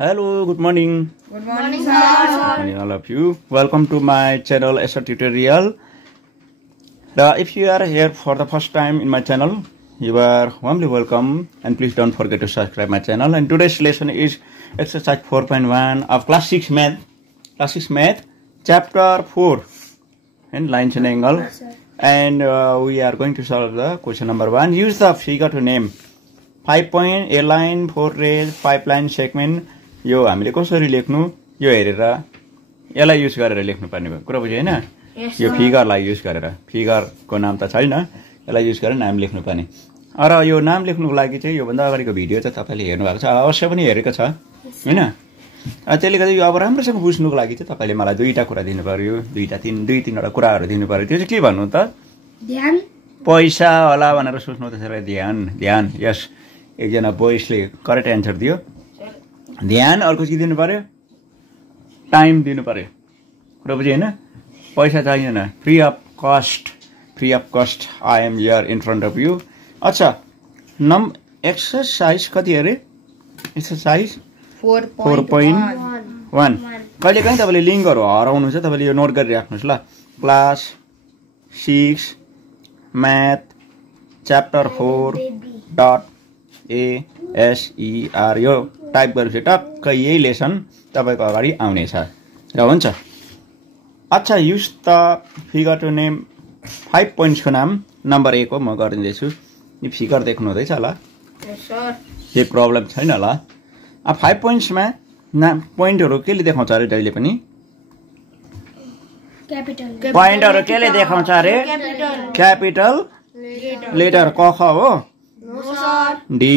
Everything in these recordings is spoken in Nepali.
Hello, good morning. Good morning, sir. Good morning, all of you. Welcome to my channel Aser tutorial. If you are here for the first time in my channel, you are warmly welcome, and please don't forget to subscribe my channel. And today's lesson is exercise 4.1 of class 6 math, chapter 4, and lines and angle. And we are going to solve the question number 1. Use the figure to name 5-point, A line, 4 rays, 5 line segment. यो हामीले कसरी लेख्नु यो हेरेर यसलाई युज गरेर लेख्नु पर्ने भयो कुरा बुझ्यो हैन यो फिगरलाई युज गरेर फिगरको नाम त छैन यसलाई युज गरेर नाम लेख्नु पर्ने र यो नाम लेख्नुको लागि चाहिँ यो भन्दा अगाडिको भिडियो चाहिँ तपाईले हेर्नु भएको छ अवश्य पनि हेरेको छ हैन त्यसले गर्दा यो अब राम्रोसँग बुझ्नुको लागि चाहिँ तपाईले मलाई दुईटा कुरा दिनु पर्यो दुई तीनवटा कुराहरु दिनु पर्यो त्यो चाहिँ के भन्नु त ध्यान पैसा होला भनेर सोच्नु त्यसरी ध्यान यस एकजना बोइसले करेक्ट आन्सर दियो ध्यान अर्को के दिनु पर्यो टाइम दिनु पर्यो कुरा बुझ्यो हैन पैसा चाहिएन free of cost I am here in front of you अच्छा एक्सरसाइज कति अरे एक्सरसाइज 4.1 कहिले काहीँ तपाईले लिंकहरु हराउनु छ तपाईले यो नोट गरिराख्नुस् ल क्लास 6 math chapter 4.Aser यो टाइप गरेपछि टक्कै यही लेसन तपाईको अगाडि आउने छ र हुन्छ अच्छा use the figure to name 5 points को नाम नम्बर 1 हो म गरिदिन्दै छु यो फिगर देख्नु हुँदैछ होला यस सर के प्रब्लम छैन होला अब 5 पोइन्ट्स मा नाम पोइन्टहरु केले देखाउँछ अरे जहिले पनि क्यापिटल पोइन्टहरु केले देखाउँछ अरे क्यापिटल लेटर क ख हो नो सर डी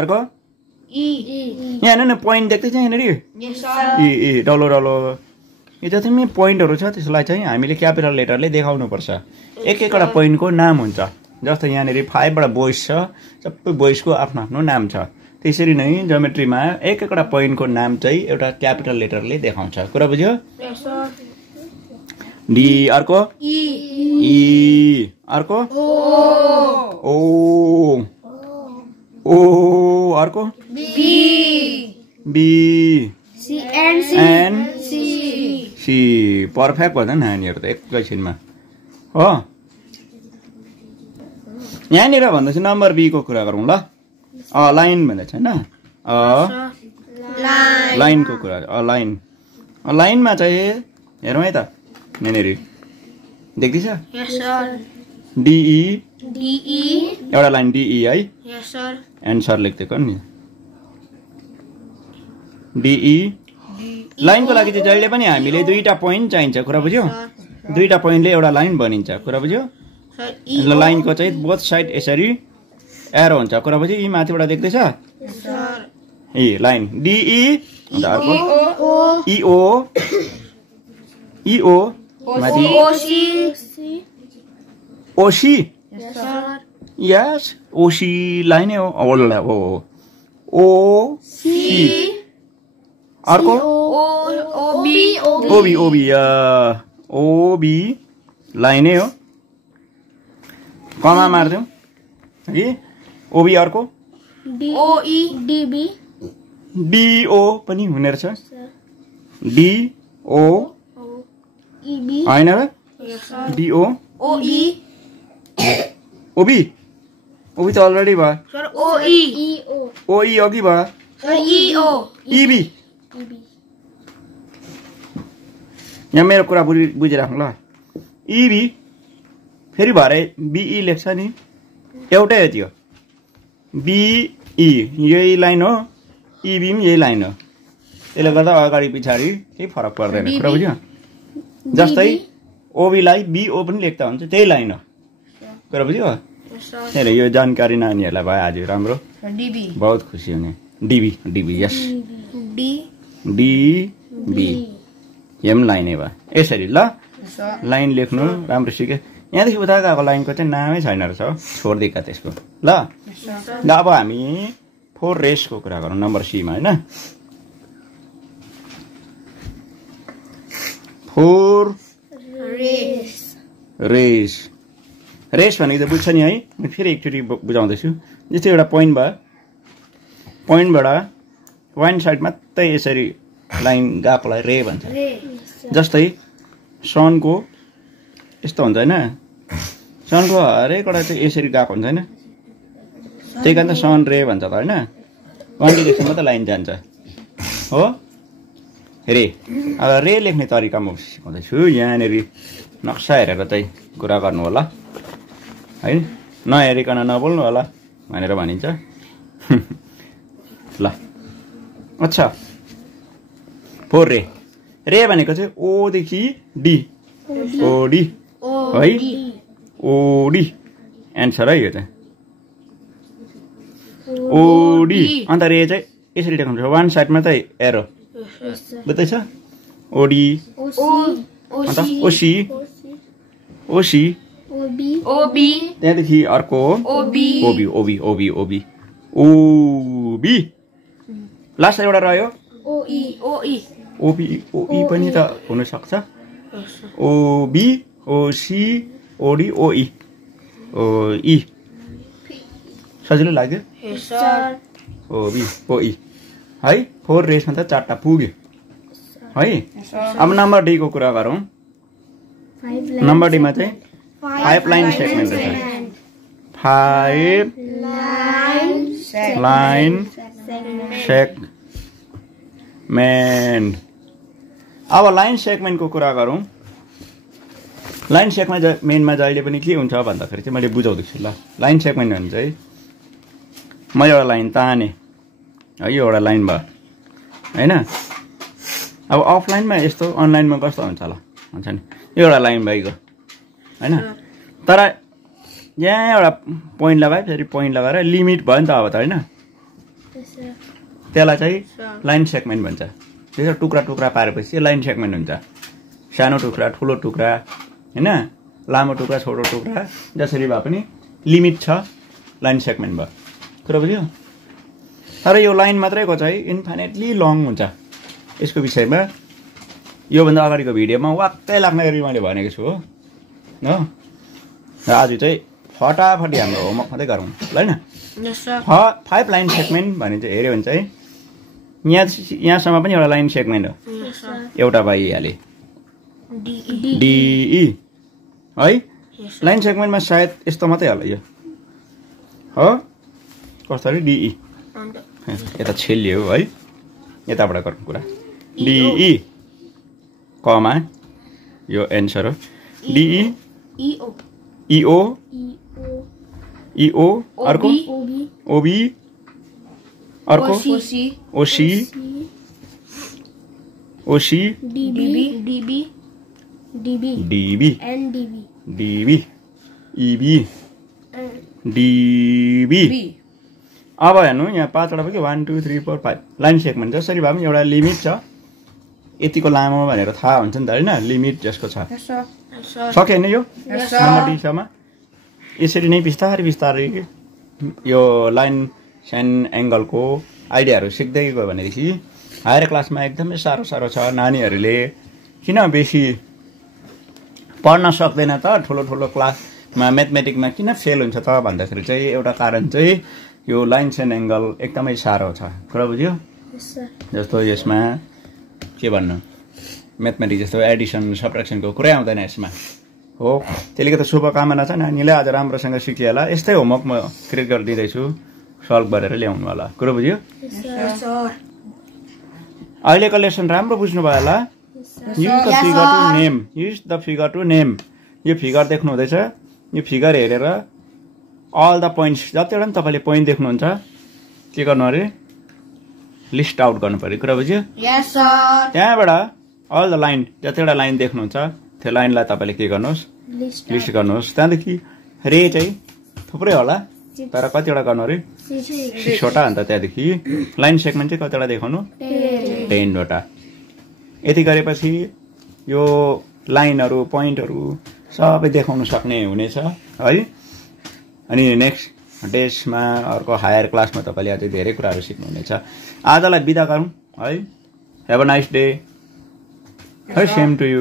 अर्को ई यहाँ हेर्नु न पोइन्ट देख्दै छ यहाँनेरि यस सर ई डलो यो जतिमै पोइन्टहरु छ त्यसलाई चाहिँ हामीले क्यापिटल लेटरले देखाउनु पर्छ एक एकवटा पोइन्टको नाम हुन्छ जस्तो यहाँनेरि 5 वटा बोइस छ सबै बोइसको आफ्नो आफ्नो नाम छ त्यसरी नै ज्योमेट्रीमा एक एकवटा पोइन्टको नाम चाहिँ एउटा क्यापिटल लेटरले देखाउँछ कुरा बुझ्यो यस सर डी अर्को ई अर्को ओ अर्को बी एन सी पर्फेक्ट भन्दा नानीहरु त एकैछिनमा हो यहाँनिर भन्दा चाहिँ नम्बर बी को कुरा गरौँ ल लाइन भन्दा छैन लाइनको कुरा लाइनमा चाहिँ हेरौँ है त यहाँनिर देख्दैछ यस सर डीई एउटा लाइन डीई है यस सर एन्सर लेख्दिएको नि डीई लाइनको लागि चाहिँ जहिले पनि हामीले दुईटा पोइन्ट चाहिन्छ कुरा बुझ्यौ दुईटा पोइन्टले एउटा लाइन बनिन्छ कुरा बुझ्यौ ल लाइनको चाहिँ बोथ साइड यसरी एरो हुन्छ कुरा बुझ्यौ यी माथिबाट देख्दैछ ए लाइन डीई अन्त अर्को ईओ माथि ओसी यस ओसी लाइन हो ओ सी अर्को ओबी लाइन हो कमा मार्दिउँ कि ओबी अर्को डीओ पनि हुने रहेछ डीओ होइन र डीओ ओबी त अलरेडी भयो ओई अघि भयो इबी यहाँ मेरो कुरा बुझिराख्नु ल इबी फेरि भरे बीई लेख्छ नि एउटै हो त्यो बीई यही लाइन हो इबी पनि यही लाइन हो त्यसले गर्दा अगाडि पछाडि केही फरक पर्दैन कुरा बुझ्यो जस्तै ओबीलाई बीओ पनि लेख्दा हुन्छ त्यही लाइन हो कुरा बुझ्यो त्यसले यो जानकारी नानीहरूलाई भयो आज राम्रो बहुत खुसी हुने डीबी यस डीबी एम लाइनै भयो यसरी ल लाइन लेख्नु राम्रो सिके यहाँदेखि उता गएको लाइनको चाहिँ नामै छैन रहेछ छोडिदिएका त्यसको ल अब हामी 4 रेसको कुरा गरौँ नम्बर सी मा हैन 4 रेस रेस भनेको त बुझ्छ नि है म फेरि एकचोटी बुझाउँदैछु जस्तै एउटा पोइन्ट भयो पोइन्टबाट वान साइड मात्रै यसरी लाइन गएकोलाई रे भन्छ जस्तै सनको यस्तो हुन्छ हैन सनको हरेकवटा चाहिँ यसरी गएको हुन्छ हैन त्यही कारण त सन रे भन्छ त हैन वान डिरेक्सन मात्रै लाइन जान्छ हो रे अब रे लेख्ने तरिका म सिकाउँदैछु यहाँनेरि नक्सा हेरेर चाहिँ कुरा गर्नु होला है नहेरिकन नबोल्नु होला भनेर भनिन्छ ल अच्छा फोर रे रे भनेको चाहिँ ओ देखि डी ओडी है ओडी एन्सर है यो चाहिँ ओडी अन्त रे चाहिँ यसरी लेख्नुहुन्छ वान साइडमा चाहिँ एरो बुझ्दैछ ओडी अन्त ओसी ओसी ओबी त्यहाँदेखि अर्को ओबी ओबी ओबी ओबी ओबी ओबी लास्ट एउटा रह्यो ओई ओई ओबी ओई पनि त हुन सक्छ ओबी ओसी ओडी ओई ओई सजिलो लाग्यो ओबी ओई है फोर रेसमा त 4टा पुग्यो है अब नम्बर डी को कुरा गरौँ नम्बर डी मा चाहिँ 5 लाइन सेगमेन्ट रहेछ 5 लाइन सेगमेन्ट अब लाइन सेगमेन्टको कुरा गरौँ लाइन सेगमेन्टमा जहिले पनि के हुन्छ भन्दाखेरि चाहिँ मैले बुझाउँदैछु ल लाइन सेगमेन्ट भने चाहिँ मैले एउटा लाइन ताने है यो एउटा लाइन भयो हैन अब अफलाइनमा यस्तो अनलाइनमा कस्तो हुन्छ होला हुन्छ नि यो एउटा लाइन भइगयो हैन तर यहाँ एउटा पोइन्ट लगाए फेरि पोइन्ट लगाएर लिमिट भयो नि त अब त हैन त्यसलाई चाहिँ लाइन सेगमेन्ट भन्छ त्यसो टुक्रा टुक्रा पारेपछि लाइन सेगमेन्ट हुन्छ सानो टुक्रा ठुलो टुक्रा हैन लामो टुक्रा छोटो टुक्रा जसरी भए पनि लिमिट छ लाइन सेगमेन्ट भयो कुरा बुझ्यो तर यो लाइन मात्रैको चाहिँ इन्फाइनाइटली लङ हुन्छ यसको विषयमा योभन्दा अगाडिको भिडियोमा वाक्कै लाग्ने गरी मैले भनेको छु हो र आज चाहिँ फटाफटी हाम्रो होमवर्क मात्रै गरौँ ल हैन 5 लाइन सेगमेन्ट भने चाहिँ हेऱ्यो भने चाहिँ यहाँसम्म पनि एउटा लाइन सेगमेन्ट हो एउटा भइहाले डिई है लाइन सेगमेन्टमा सायद यस्तो मात्रै होला यो हो कसरी डिई यता छेलियो है यताबाट गर्नु कुरा डिई कमा यो एन्सर हो डिई इओ इओ अर्को ओबी अर्को ओसी ओसी dB dB dB dB NDB dB इबी डीबी अब हेर्नु यहाँ 5वटा पुग्यो 1 2 3 4 5 लाइन सेगमेन्ट जसरी भए पनि एउटा लिमिट छ यतिको लामो भनेर थाहा हुन्छ नि त हैन लिमिट जसको छ सक्यो नि यो नम्बर डी सम्म यसरी नै बिस्तारै बिस्तारै यो लाइन साइन एङ्गलको आइडियाहरू सिक्दै गयो भनेदेखि हायर क्लासमा एकदमै साह्रो साह्रो छ नानीहरूले किन बेसी पढ्न सक्दैन त ठुलो ठुलो क्लासमा म्याथमेटिकमा किन फेल हुन्छ त भन्दाखेरि चाहिँ एउटा कारण चाहिँ यो लाइन साइन एङ्गल एकदमै साह्रो छ कुरा बुझ्यो जस्तो यसमा के भन्नु म्याथमेटिक्स जस्तो एडिसन सब्ट्र्याक्सनको कुरै आउँदैन यसमा हो त्यसले गर्दा शुभकामना छ नानीले आज राम्रोसँग सिकियो होला यस्तै होमवर्क म क्रिएट गरिदिँदैछु सल्भ गरेर ल्याउनु होला कुरो बुझ्यो अहिलेको लेसन राम्रो बुझ्नु भयो होला use the figure to name यो फिगर देख्नु हुँदैछ यो फिगर हेरेर अल द पोइन्ट्स जतिवटा पनि तपाईँले पोइन्ट देख्नुहुन्छ के गर्नु अरे लिस्ट आउट गर्नु पर्यो कुरा बुझ्यो त्यहाँबाट अल द लाइन जतिवटा लाइन देख्नुहुन्छ त्यो लाइनलाई तपाईँले के गर्नुहोस् लिस्ट गर्नुहोस् त्यहाँदेखि रे चाहिँ थुप्रै होला तर कतिवटा गर्नु अरे 6वटा अन्त त्यहाँदेखि लाइन सेगमेन्ट चाहिँ कतिवटा देखाउनु 10वटा यति गरेपछि यो लाइनहरू पोइन्टहरू सबै देखाउन सक्ने हुनेछ है अनि नेक्स्ट डेजमा अर्को हायर क्लासमा तपाईँले अझै धेरै कुराहरू सिक्नुहुनेछ आजलाई बिदा गरौँ है हेभ अ नाइस डे है सेम टु यु